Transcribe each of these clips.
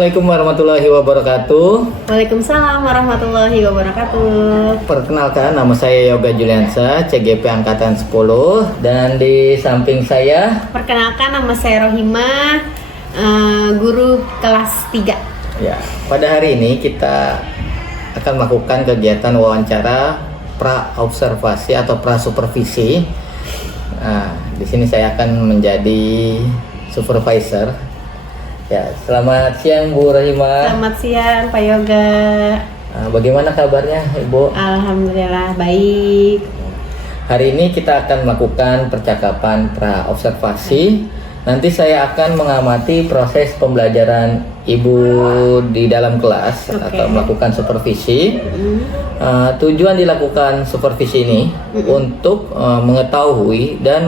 Assalamualaikum warahmatullahi wabarakatuh. Waalaikumsalam warahmatullahi wabarakatuh. Perkenalkan, nama saya Yoga Juliansa, CGP Angkatan 10. Dan di samping saya, Perkenalkan, nama saya Rohima, guru kelas 3. ya, pada hari ini kita akan melakukan kegiatan wawancara pra-observasi atau pra-supervisi. Nah, di sini saya akan menjadi supervisor. Ya, selamat siang Bu Rohima. Selamat siang Pak Yoga. Bagaimana kabarnya Ibu? Alhamdulillah baik. Hari ini kita akan melakukan percakapan pra-observasi. Nanti saya akan mengamati proses pembelajaran Ibu di dalam kelas atau melakukan supervisi. Tujuan dilakukan supervisi ini untuk mengetahui dan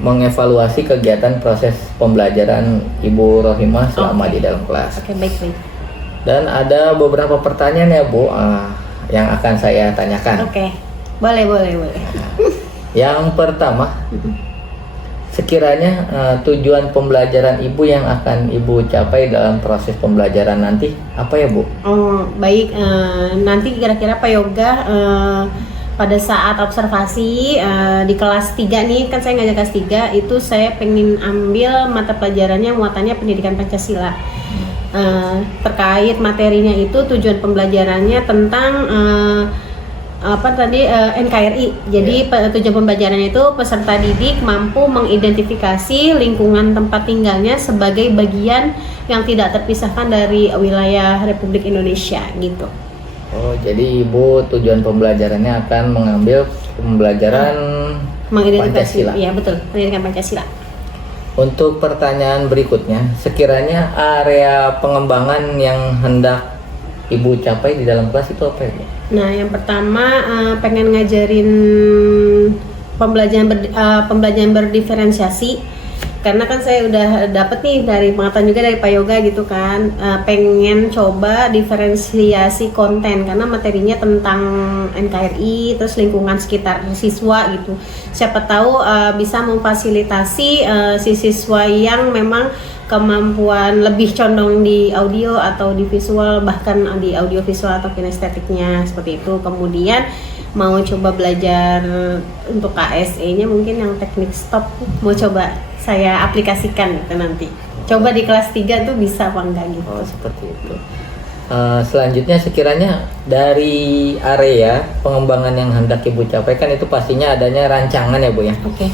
mengevaluasi kegiatan proses pembelajaran Ibu Rohima selama di dalam kelas. Oke, baik. Dan ada beberapa pertanyaan ya Bu, yang akan saya tanyakan. Oke, boleh. Yang pertama, sekiranya tujuan pembelajaran Ibu yang akan Ibu capai dalam proses pembelajaran nanti apa ya Bu? Oh, baik. Nanti kira-kira Pak Yoga pada saat observasi di kelas 3 nih, kan saya ngajar kelas 3, itu saya pengen ambil mata pelajarannya muatannya pendidikan Pancasila. Terkait materinya itu tujuan pembelajarannya tentang NKRI. Jadi tujuan pembelajarannya itu peserta didik mampu mengidentifikasi lingkungan tempat tinggalnya sebagai bagian yang tidak terpisahkan dari wilayah Republik Indonesia gitu. Oh, jadi Ibu tujuan pembelajarannya akan mengambil pembelajaran Pancasila. Iya, betul, pendidikan Pancasila. Untuk pertanyaan berikutnya, sekiranya area pengembangan yang hendak Ibu capai di dalam kelas itu apa ya Bu? Nah, yang pertama pengen ngajarin pembelajaran berdiferensiasi. Karena kan saya udah dapet nih dari pengetahuan juga dari Pak Yoga gitu kan, pengen coba diferensiasi konten karena materinya tentang NKRI, terus lingkungan sekitar siswa gitu. Siapa tahu bisa memfasilitasi si siswa yang memang kemampuan lebih condong di audio atau di visual, bahkan di audio visual atau kinestetiknya seperti itu. Kemudian mau coba belajar untuk KSE-nya mungkin yang teknik stop, mau coba saya aplikasikan gitu nanti. Coba di kelas 3 tuh bisa apa enggak gitu. Oh, seperti itu. Selanjutnya sekiranya dari area pengembangan yang hendak Ibu capai kan itu pastinya adanya rancangan ya Bu ya. Oke.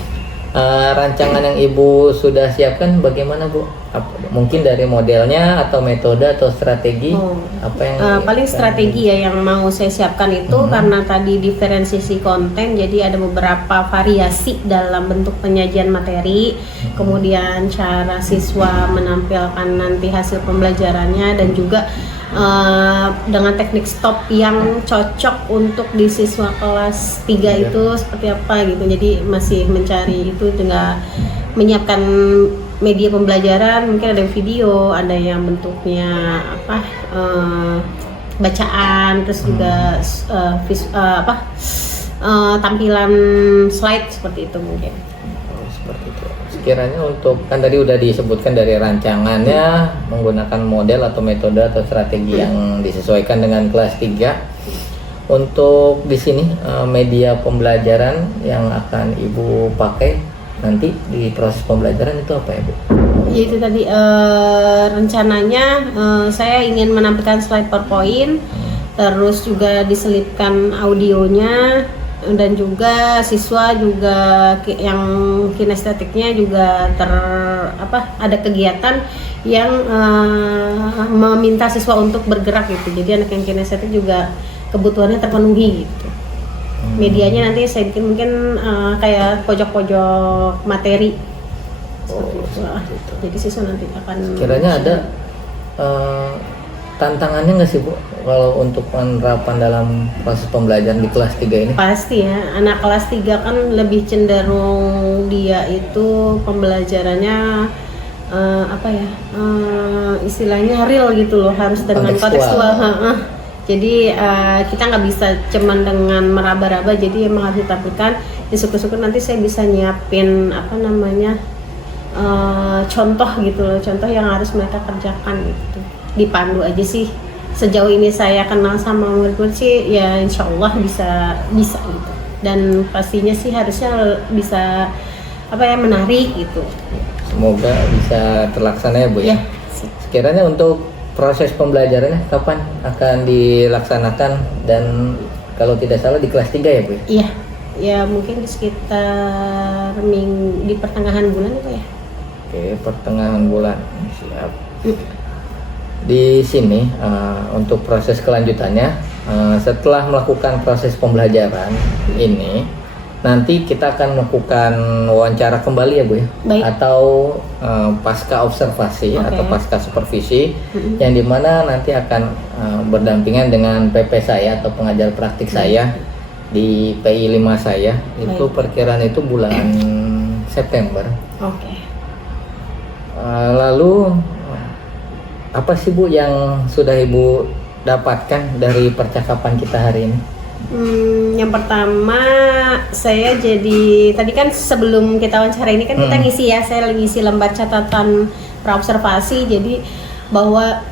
Rancangan yang Ibu sudah siapkan bagaimana Bu? Mungkin dari modelnya atau metode atau strategi? Apa yang paling strategi ya yang mau saya siapkan itu karena tadi diferensiasi konten, jadi ada beberapa variasi dalam bentuk penyajian materi, kemudian cara siswa menampilkan nanti hasil pembelajarannya, dan juga dengan teknik stop yang cocok untuk di siswa kelas 3 itu seperti apa gitu. Jadi masih mencari itu, juga menyiapkan media pembelajaran, mungkin ada video, ada yang bentuknya bacaan, terus juga tampilan slide seperti itu mungkin. Seperti itu. Sekiranya untuk, kan tadi udah disebutkan dari rancangannya menggunakan model atau metode atau strategi yang disesuaikan dengan kelas 3. Untuk di sini media pembelajaran yang akan Ibu pakai nanti di proses pembelajaran itu apa ya Bu? Ya itu tadi rencananya saya ingin menampilkan slide PowerPoint, terus juga diselipkan audionya, dan juga siswa juga yang kinestetiknya juga ada kegiatan yang meminta siswa untuk bergerak gitu. Jadi anak yang kinestetik juga kebutuhannya terpenuhi gitu. Medianya nanti saya bikin mungkin kayak pojok-pojok materi. Jadi siswa nanti akan kiranya ada tantangannya nggak sih Bu kalau untuk penerapan dalam proses pembelajaran di kelas 3 ini? Pasti ya, anak kelas 3 kan lebih cenderung dia itu pembelajarannya istilahnya real gitu loh, harus dengan kontekstual. Jadi kita nggak bisa cuman dengan meraba-raba, jadi emang harus ditampilkan. Di syukur-syukur nanti saya bisa nyiapin contoh gitu loh, contoh yang harus mereka kerjakan gitu. Dipandu aja sih. Sejauh ini saya kenal sama murid-murid sih, ya insya Allah bisa gitu. Dan pastinya sih harusnya bisa menarik gitu. Semoga bisa terlaksana ya Bu ya. Ya. Sekiranya untuk proses pembelajarannya kapan akan dilaksanakan, dan kalau tidak salah di kelas 3 ya Bu ya? Iya, ya mungkin di sekitar di pertengahan bulan itu ya. Oke, pertengahan bulan. Siap. Di sini untuk proses kelanjutannya, setelah melakukan proses pembelajaran ini, nanti kita akan melakukan wawancara kembali ya Bu ya. Baik. Atau pasca observasi Oke. atau pasca supervisi, yang dimana nanti akan berdampingan dengan PP saya atau pengajar praktik saya di PI 5 saya. Itu perkiraan itu bulan September. Oke. Lalu apa sih Bu yang sudah Ibu dapatkan dari percakapan kita hari ini? Yang pertama saya jadi tadi kan sebelum kita wawancara ini kan kita ngisi ya, saya lagi ngisi lembar catatan praobservasi, jadi bahwa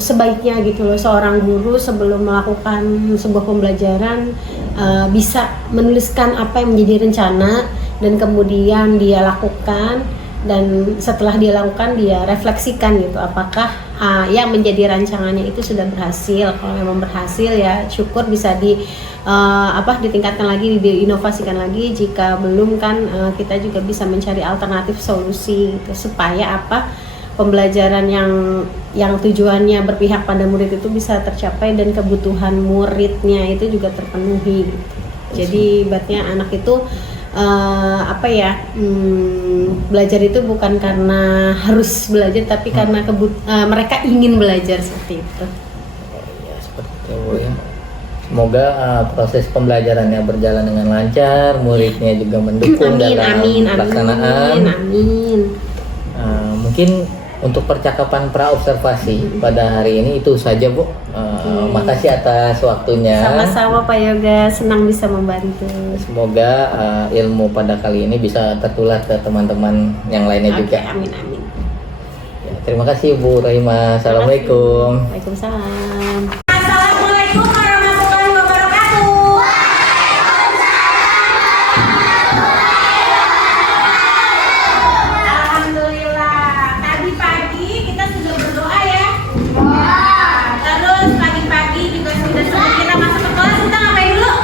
sebaiknya gitu loh seorang guru sebelum melakukan sebuah pembelajaran bisa menuliskan apa yang menjadi rencana dan kemudian dia lakukan, dan setelah dia lakukan dia refleksikan gitu apakah yang menjadi rancangannya itu sudah berhasil. Kalau memang berhasil ya syukur bisa ditingkatkan lagi, diinovasikan lagi. Jika belum kan kita juga bisa mencari alternatif solusi gitu, supaya pembelajaran yang tujuannya berpihak pada murid itu bisa tercapai dan kebutuhan muridnya itu juga terpenuhi gitu. Jadi ibaratnya anak itu belajar itu bukan karena harus belajar, tapi karena mereka ingin belajar seperti itu. Ya seperti itu Bu ya. Semoga proses pembelajarannya berjalan dengan lancar, muridnya juga mendukung dalam pelaksanaan. Amin. Mungkin untuk percakapan praobservasi pada hari ini itu saja Bu. Makasih atas waktunya. Sama-sama Pak Yoga, senang bisa membantu. Semoga ilmu pada kali ini bisa tertular ke teman-teman yang lainnya juga. Amin. Ya, terima kasih Bu Rahimah. Assalamualaikum. Waalaikumsalam. Assalamualaikum warahmatullahi wabarakatuh. Alhamdulillah. Tadi pagi kita sudah berdoa ya. Terus pagi-pagi juga sudah sebelum kita masuk ke kelas kita ngapain dulu?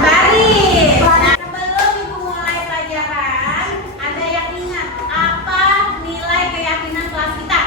Berbaris. Nah, sebelum ibu mulai pelajaran, ada yang ingat apa nilai keyakinan kelas kita?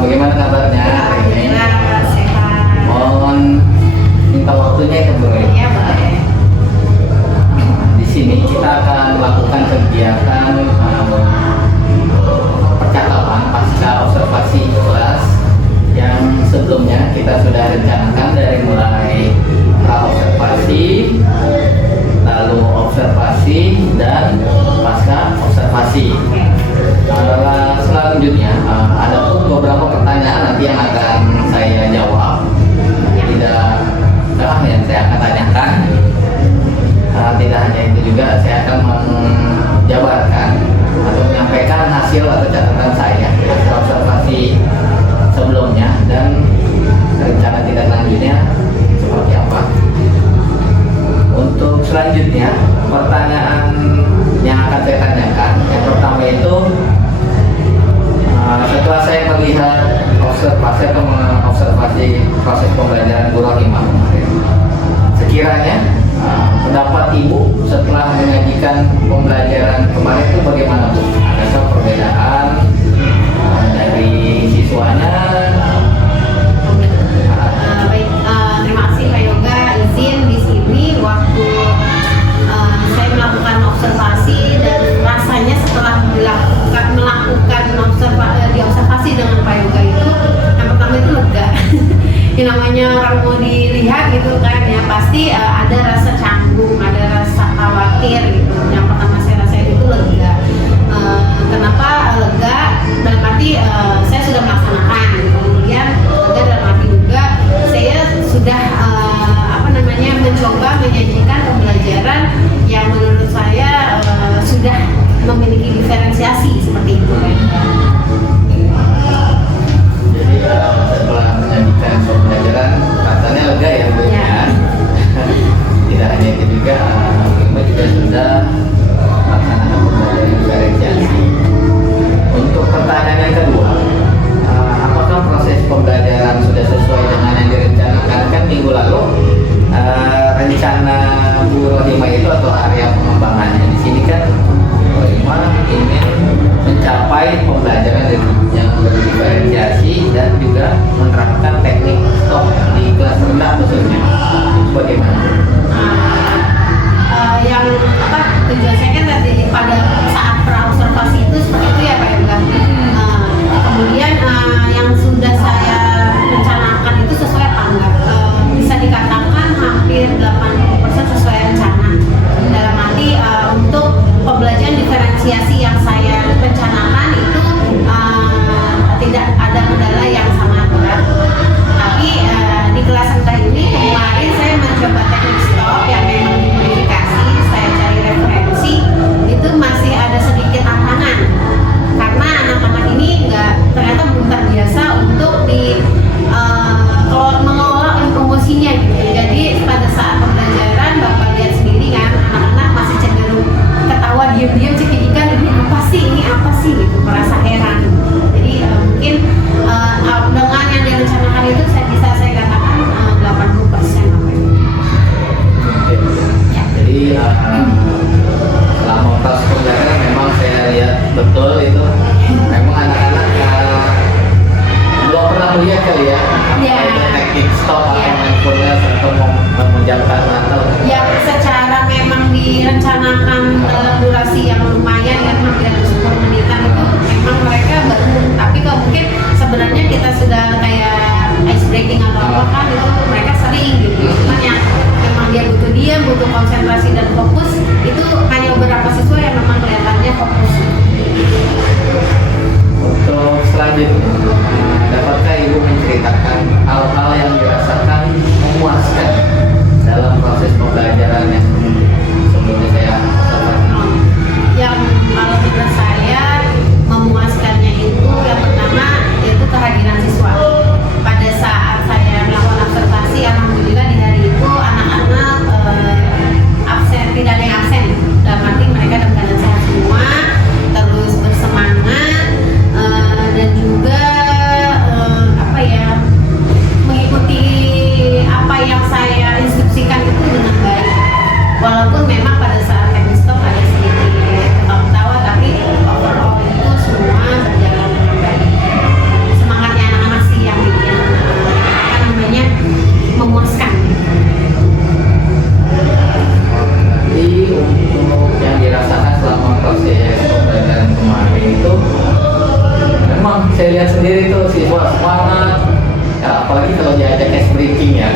bagaimana kabarnya hari ini? Alhamdulillah sehat. Mohon minta waktunya ya Bu. Iya boleh. Di sini kita akan melakukan kegiatan percakapan pasca observasi kelas yang sebelumnya kita sudah rencanakan dari mulai pra-observasi, lalu observasi dan pasca observasi. Selanjutnya ada pun beberapa pertanyaan nanti yang akan saya jawab. Tidak yang saya akan tanyakan. Tidak hanya itu juga, saya akan menjabarkan atau menyampaikan hasil atau catatan saya hasil observasi sebelumnya dan rencana tindak lanjutnya seperti apa. Untuk selanjutnya, pertanyaan yang akan saya tanyakan yang pertama itu, setelah saya melihat observasi atau mengobservasi proses pembelajaran Bu Rohimah kemarin, sekiranya pendapat Ibu setelah menyajikan pembelajaran kemarin itu bagaimana Bu? Adakah perbedaan dari siswanya? Baik, terima kasih Pak Yoga izin di sini waktu saya melakukan observasi dan rasanya setelah melakukan observasi dengan Pak Yoga itu yang pertama itu lega. Yang namanya orang mau dilihat gitu kan ya pasti ada rasa canggung, ada rasa khawatir gitu. Yang pertama saya rasain itu lega. Kenapa lega? Dalam arti saya sudah melaksanakan. Kemudian lega dalam arti juga saya sudah mencoba menyajikan pembelajaran yang menurut saya sudah memiliki diferensiasi seperti itu. Jadi setelah menyajikan pembelajaran rasanya lega ya Bu ya. Tidak hanya itu juga, Ibu juga sudah melaksanakan pembelajaran diferensiasi. Untuk pertanyaan yang kedua, apakah proses pembelajaran sudah sesuai dengan yang direncanakan? Kan minggu lalu rencana Bu Rohimah itu atau area pengembangannya di sini kan Bu Rohimah ingin mencapai pembelajaran yang berdiferensiasi dan juga menerapkan teknik stop di kelas rendah khususnya. Bagaimana? Yang tujuan saya kan tadi pada saat pra-observasi itu seperti itu ya Pak Yoga. Kemudian yang sudah saya rencanakan itu sesuai apa enggak? Bisa dikatakan hampir 80% sesuai rencana. Dalam arti untuk pembelajaran diferensiasi yang saya rencanakan itu tidak ada kendala yang sangat berat. Tapi di kelas rendah ini kemarin saya mencoba teknik stop yang memang dimodifikasi, saya cari referensi itu masih ada sedikit tantangan karena anak-anak ini ternyata belum terbiasa untuk mengelola emosinya gitu. Jadi pada saat pembelajaran Bapak lihat sendiri kan anak-anak masih cenderung ketawa diam-diam cekikikan ini apa sih gitu, merasa heran. Jadi mungkin dengan yang direncanakan itu saya katakan 80% apa itu. Ya. Jadi selama proses pembelajaran memang saya lihat betul itu memang anak-anak belum pernah melihat kali ya teknik stop atau mindfulness atau memejamkan mata. Ya secara memang direncanakan dalam durasi yang lumayan kan hampir 10 menitan itu memang mereka baru, tapi kalau mungkin sebenarnya kita sudah kayak ice breaking atau apa kan itu mereka sering gitu. Cuman yang memang dia butuh diam, butuh konsentrasi dan fokus itu hanya beberapa siswa yang memang kelihatannya fokus. Untuk selanjutnya, dapatkah Ibu menceritakan hal-hal yang dirasakan memuaskan dalam proses pembelajaran yang sebelumnya saya observasi? Yang kalau menurut saya memuaskannya itu yang pertama yaitu kehadiran siswa. Pada saat saya melakukan observasi, alhamdulillah di hari itu anak-anak absen, tidak ada yang absen. Dalam arti mereka dalam keadaan sehat semua, terus bersemangat dan juga semangat, ya, apalagi kalau diajak cash breaking ya,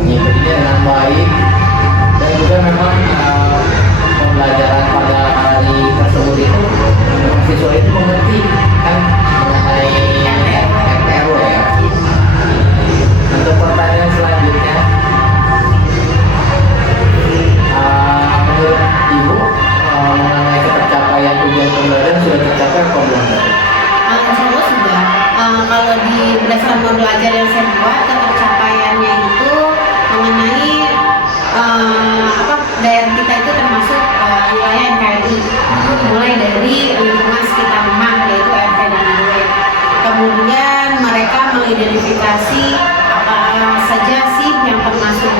mengikutinya dengan baik. Dan juga memang pembelajaran pada hari tersebut itu siswa itu mengerti kan mengenai RW ya. Untuk pertanyaan selanjutnya, menurut Ibu mengenai tercapaian tujuan pembelajaran sudah tercapai atau belum? Insya Allah sudah. Kalau di berdasarkan model belajar yang saya buat, ketercapaiannya itu mengenai daerah kita itu termasuk wilayah NKRI, mulai dari lingkungan sekitar rumah yaitu RT dan RW. Kemudian mereka mengidentifikasi apa saja sih yang termasuk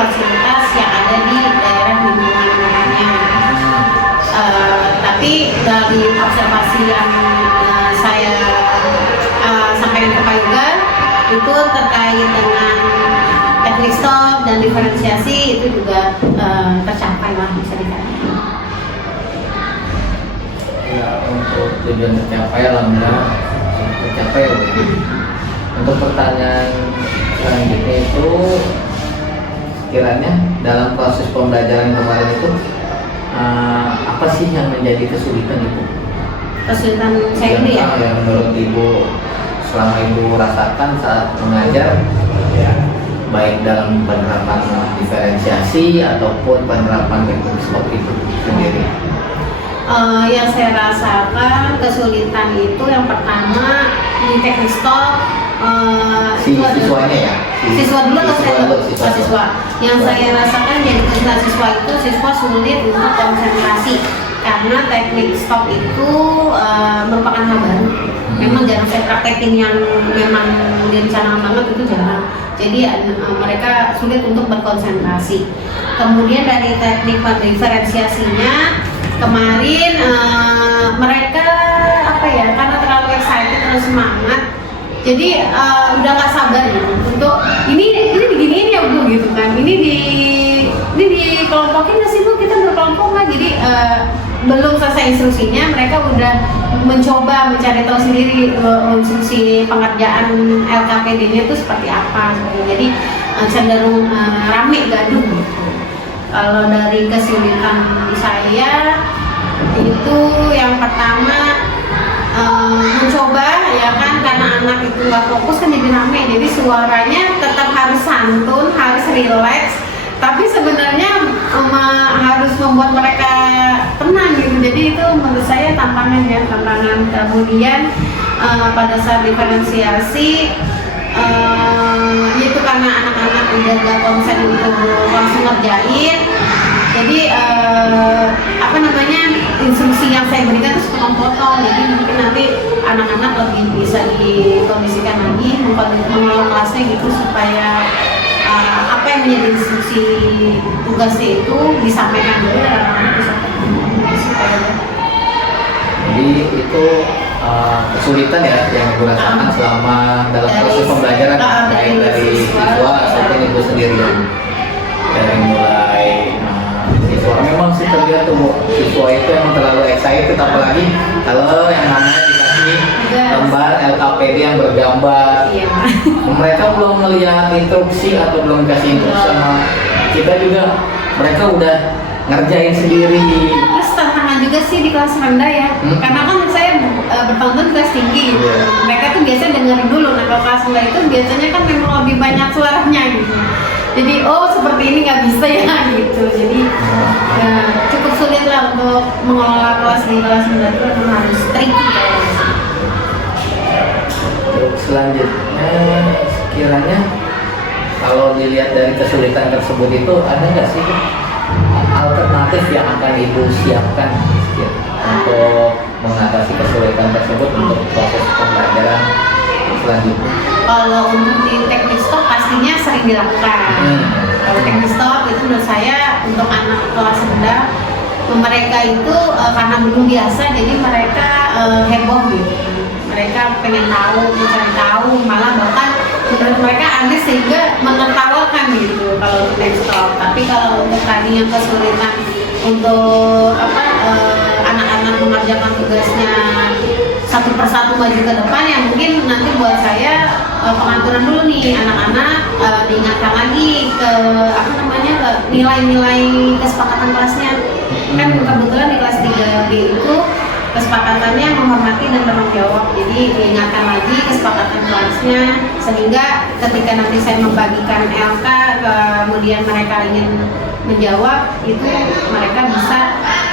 fasilitas yang ada di daerah lingkungan rumahnya. Tapi dari observasi yang saya sampaikan ke Pak Yoga itu terkait dengan teknik stop dan diferensiasi itu juga tercapai lah, bisa dikatakan. Ya, untuk tujuan tercapai alhamdulillah tercapai. Untuk pertanyaan selanjutnya itu kiranya dalam proses pembelajaran kemarin itu apa sih yang menjadi kesulitan Ibu? Kesulitan saya ini ya? Yang menurut Ibu selama Ibu rasakan saat mengajar, ya, baik dalam penerapan diferensiasi ataupun penerapan teknik stop itu sendiri. Yang saya rasakan kesulitan itu yang pertama di teknik stop. Siswanya ya? Siswa dulu atau saya dulu? Siswa. Yang saya rasakan jadi kesulitan siswa itu siswa sulit untuk konsentrasi karena teknik stop itu merupakan hal baru. Memang jarang saya praktekin yang memang direncanakan banget, itu jarang. Jadi mereka sulit untuk berkonsentrasi. Kemudian dari teknik diferensiasinya kemarin mereka karena terlalu excited, terlalu semangat, jadi udah nggak sabar gitu untuk ini diginiin ya Bu gitu kan, ini dikelompokin nggak sih Bu, kita berkelompok nggak? Jadi belum selesai instruksinya mereka udah mencoba mencari tahu sendiri instruksi pengerjaan LKPD-nya itu seperti apa. Jadi cenderung rame, gaduh gitu. Kalau dari kesulitan saya itu yang pertama mencoba ya kan, karena anak itu nggak fokus kan jadi rame, jadi suaranya tetap harus santun, harus rileks, tapi sebenarnya harus membuat mereka tenang gitu. Jadi itu menurut saya tantangan. Kemudian pada saat diferensiasi itu karena anak-anak udah gak konsen untuk langsung ngerjain, jadi instruksi yang saya berikan itu sepotong-potong, jadi mungkin nanti anak-anak lebih bisa dikondisikan lagi mengelola kelasnya gitu, supaya apa yang menjadi instruksi tugasnya itu disampaikan dulu dan anak-anak bisa terima. Jadi itu kesulitan ya yang Ibu rasakan selama dalam proses pembelajaran, baik dari siswa ataupun Ibu sendiri, dari mulai siswa. Memang sih terlihat tuh siswa itu emang terlalu excited, apalagi kalau yang namanya dikasih gambar LKPD yang bergambar. Iya. Mereka belum melihat instruksi atau belum kasih instruksi sama kita juga, mereka udah ngerjain sendiri. Terus tantangan juga sih di kelas rendah ya, karena kan saya bertahun-tahun di kelas tinggi gitu. Mereka tuh biasanya dengerin dulu. Nah kalau kelas rendah itu biasanya kan memang lebih banyak suaranya gitu. Jadi seperti ini nggak bisa ya gitu. Jadi cukup sulit lah untuk mengelola kelas di kelas rendah itu, memang harus tricky kayaknya. Terus selanjutnya sekiranya kalau dilihat dari kesulitan tersebut itu ada nggak sih alternatif yang akan Ibu siapkan untuk mengatasi kesulitan tersebut untuk proses pembelajaran selanjutnya? Kalau untuk di teknik stop pastinya sering dilakukan. Kalau teknik stop itu menurut saya untuk anak kelas rendah, mereka itu karena belum biasa, jadi mereka heboh gitu. Mereka pengen tahu, mencari tahu, malah bahkan menurut mereka aneh sehingga menertawakan gitu kalau teknik stop. Tapi kalau untuk tadi yang kesulitan untuk anak-anak mengerjakan tugasnya satu persatu maju ke depan ya mungkin nanti buat saya pengaturan dulu nih anak-anak, diingatkan lagi ke apa namanya ke nilai-nilai kesepakatan kelasnya. Kan kebetulan di kelas 3B itu kesepakatannya menghormati dan bertanggung jawab, jadi diingatkan lagi kesepakatan kelasnya sehingga ketika nanti saya membagikan LK kemudian mereka ingin menjawab itu mereka bisa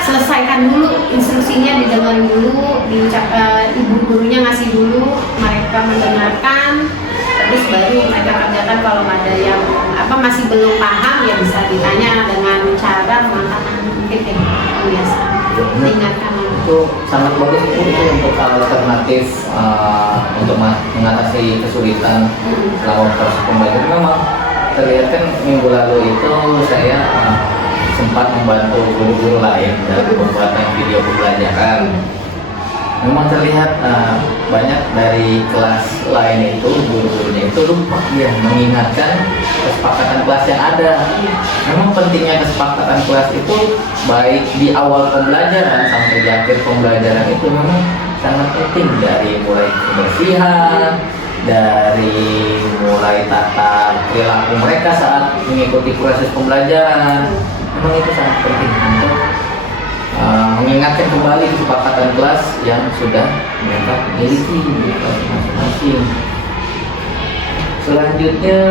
selesaikan dulu instruksinya, didengarin dulu, ibu gurunya ngasih dulu, mereka mendengarkan, terus baru mereka kerjakan. Kalau ada yang apa masih belum paham ya bisa ditanya dengan cara mengatakan mungkin biasa diingatkan. Itu sangat bagus itu untuk alternatif untuk mengatasi kesulitan selama proses pembelajaran. Memang terlihat kan minggu lalu itu saya sempat membantu guru-guru lain dalam pembuatan video pembelajaran. Memang terlihat banyak dari kelas lain itu guru-gurunya itu lupa ya mengingatkan kesepakatan kelas yang ada. Memang pentingnya kesepakatan kelas itu baik di awal pembelajaran sampai di akhir pembelajaran itu memang sangat penting, dari mulai kebersihan, dari mulai tata perilaku mereka saat mengikuti proses pembelajaran. Memang itu sangat penting untuk mengingatkan kembali kesepakatan kelas yang sudah mereka miliki di kelas masing-masing. Selanjutnya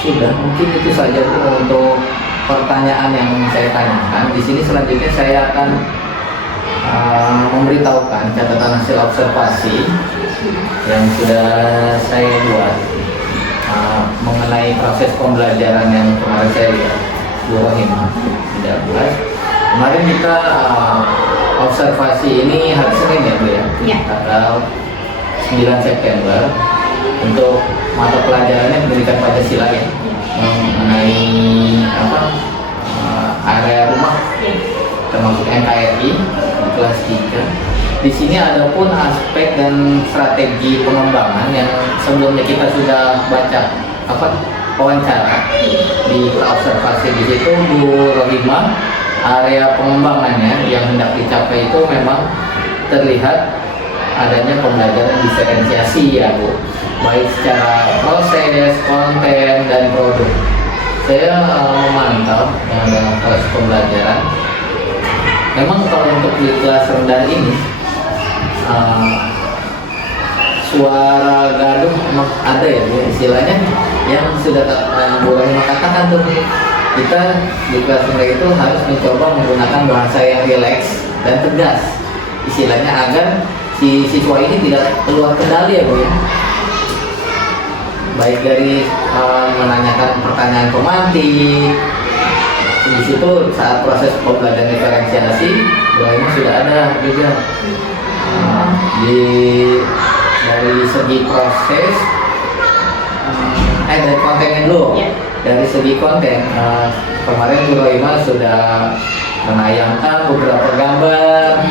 sudah, mungkin itu saja untuk pertanyaan yang saya tanyakan. Di sini selanjutnya saya akan memberitahukan catatan hasil observasi yang sudah saya buat mengenai proses pembelajaran yang kemarin saya lihat 2013. Kemarin kita observasi ini hari Senin ya Bu ya, tanggal 9 September untuk mata pelajarannya pendidikan Pancasila ya, mengenai apa area rumah termasuk NKRI di kelas 3. Di sini ada pun aspek dan strategi pengembangan yang sebelumnya kita sudah baca wawancara di observasi. Di situ Bu Rohimah, area pengembangannya yang hendak dicapai itu memang terlihat adanya pembelajaran diferensiasi ya Bu, baik secara proses, konten, dan produk. Saya memantau dalam proses pembelajaran, memang kalau untuk di kelas rendah ini suara gaduh memang ada ya istilahnya, yang sudah Bu Rohimah katakan tuh, kita di kelas rendah itu harus mencoba menggunakan bahasa yang rileks dan tegas istilahnya, agar si siswa ini tidak keluar kendali ya Bu ya, baik dari menanyakan pertanyaan pemantik. Di situ saat proses pembelajaran diferensiasi Bu Rohimah sudah ada juga dari segi proses dari kontennya dulu. Dari segi konten kemarin Bu Rohimah sudah menayangkan beberapa gambar,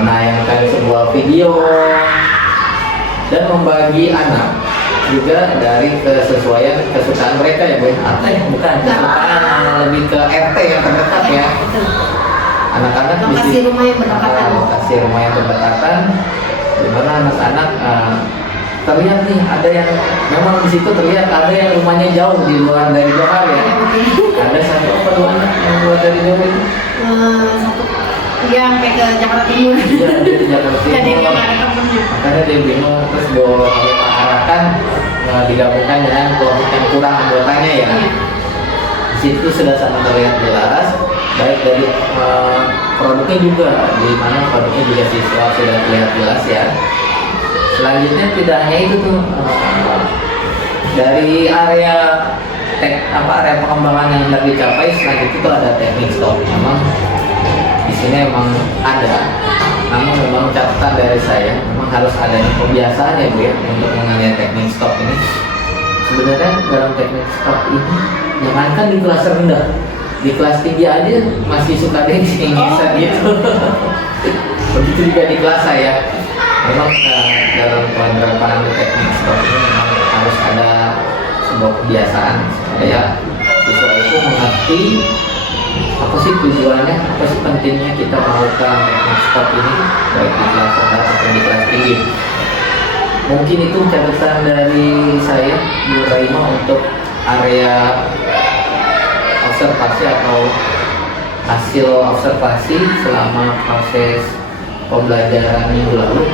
menayangkan sebuah video, dan membagi anak juga dari kesesuaian kesukaan mereka ya Bu. Bukan kesukaan, lebih ke RT yang terdekat ya. Anak-anak lokasi rumah yang berdekatan. Lokasi rumah yang berdekatan, di mana anak-anak terlihat nih ada yang memang di situ terlihat ada yang rumahnya jauh di luar dari Johar ya. Ada satu apa dua anak yang luar dari Johar itu? Satu dia sampai ke Jakarta Timur. Iya, dia di Jakarta Timur. Jadi dia ada temennya. Makanya dia bingung, terus boleh kami arahkan digabungkan dengan kelompok yang kurang anggotanya ya. Di situ sudah sangat terlihat jelas, baik dari produknya juga, di mana produknya juga siswa sudah terlihat jelas ya. Selanjutnya tidak hanya itu tuh, dari area area pengembangan yang hendak dicapai selanjutnya itu ada teknik stop. Memang di sini memang ada, namun memang catatan dari saya memang harus adanya kebiasaan ya Bu ya untuk mengenai teknik stop ini. Sebenarnya dalam teknik stop ini jangankan di kelas rendah, di kelas 3 aja masih suka deh ngeset gitu. Begitu juga di kelas saya. Memang dalam penerapan teknik stop ini memang harus ada sebuah kebiasaan supaya siswa itu mengerti apa sih tujuannya, apa sih pentingnya kita melakukan teknik stop ini baik di kelas rendah atau di kelas tinggi. Mungkin itu catatan dari saya Bu Raima untuk area observasi atau hasil observasi selama proses pembelajaran minggu lalu.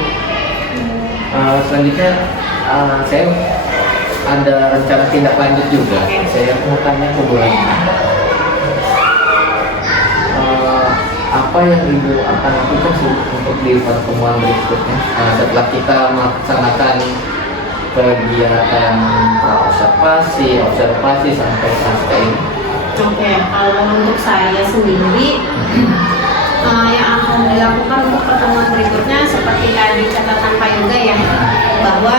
Selanjutnya saya ada rencana tindak lanjut juga. Saya mau tanya ke Bu Raima, apa yang Ibu akan lakukan sih untuk di pertemuan berikutnya setelah kita melaksanakan kegiatan observasi sampai pasca ini? Oke, kalau untuk saya sendiri yang akan dilakukan untuk pertemuan berikutnya seperti tadi catatan Pak Yoga ya, bahwa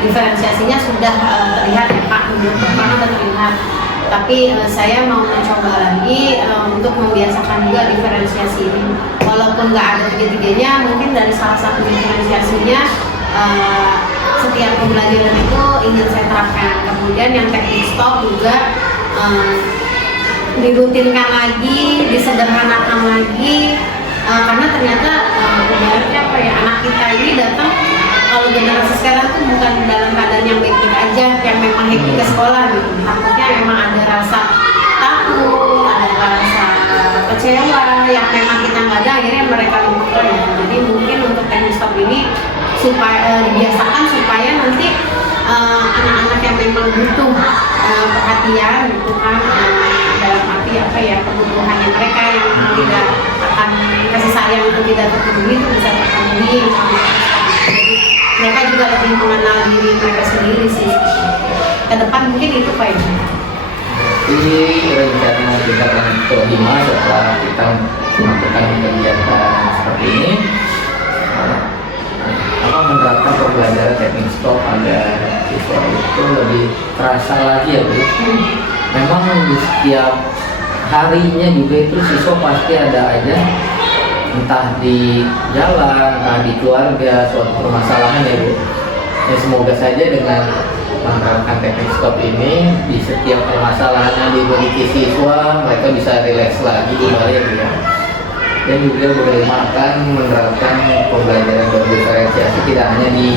diferensiasinya sudah terlihat ya Pak, menurut Bapak sudah terlihat. Tapi saya mau mencoba lagi untuk membiasakan juga diferensiasi ini. Walaupun nggak ada tiga-tiganya, mungkin dari salah satu diferensiasinya setiap pembelajaran itu ingin saya terapkan. Kemudian yang teknik stop juga dirutinkan lagi, disederhanakan lagi, karena ternyata ibaratnya apa ya, anak kita ini datang, kalau generasi sekarang tuh bukan dalam keadaan yang baik-baik aja, yang memang happy ke sekolah gitu. Takutnya memang ada rasa takut, ada rasa kecewa yang memang kita nggak ada, akhirnya mereka lupa ya. Jadi mungkin untuk teknik stop ini supaya dibiasakan supaya nanti anak-anak yang memang butuh perhatian gitu kan, dalam arti apa ya, kebutuhannya mereka yang tidak akan kasih sayang itu tidak terpenuhi itu bisa terpenuhi. Jadi mereka juga lebih mengenal diri mereka sendiri sih. Ke depan mungkin itu Pak ya. Jadi rencana kita lanjut ke 5 setelah kita melakukan kegiatan seperti ini, menerapkan pembelajaran teknik stop agar siswa itu lebih terasa lagi ya Bu. Memang di setiap harinya juga itu siswa pasti ada aja, entah di jalan, entah di keluarga, suatu permasalahan ya Bu. Ya, semoga saja dengan menerapkan teknik stop ini di setiap permasalahan yang dimiliki siswa, mereka bisa rileks lagi kembali ya Bu ya. Dan juga Bu Raima akan menerapkan pembelajaran berdiferensiasi tidak hanya di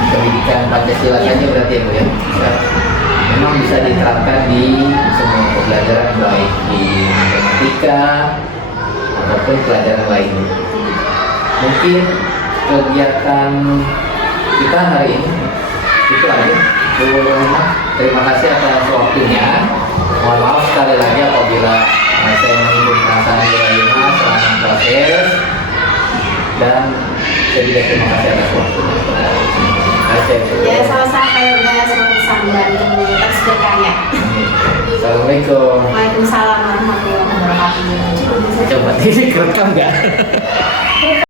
pendidikan Pancasila saja berarti ya Bu ya. Memang bisa diterapkan di semua pembelajaran baik di matematika ataupun pelajaran lainnya. Mungkin kegiatan kita hari ini itu aja. Bu Raima, terima kasih atas waktunya. Mohon maaf sekali lagi apabila saya menyinggung perasaan Bu Raima selama proses, dan saya juga terima kasih atas waktunya. Ya, sama-sama ya, semoga bisa membantu terus berkarya. Assalamualaikum. Waalaikumsalam warahmatullahi wabarakatuh. Coba ini kerekam nggak?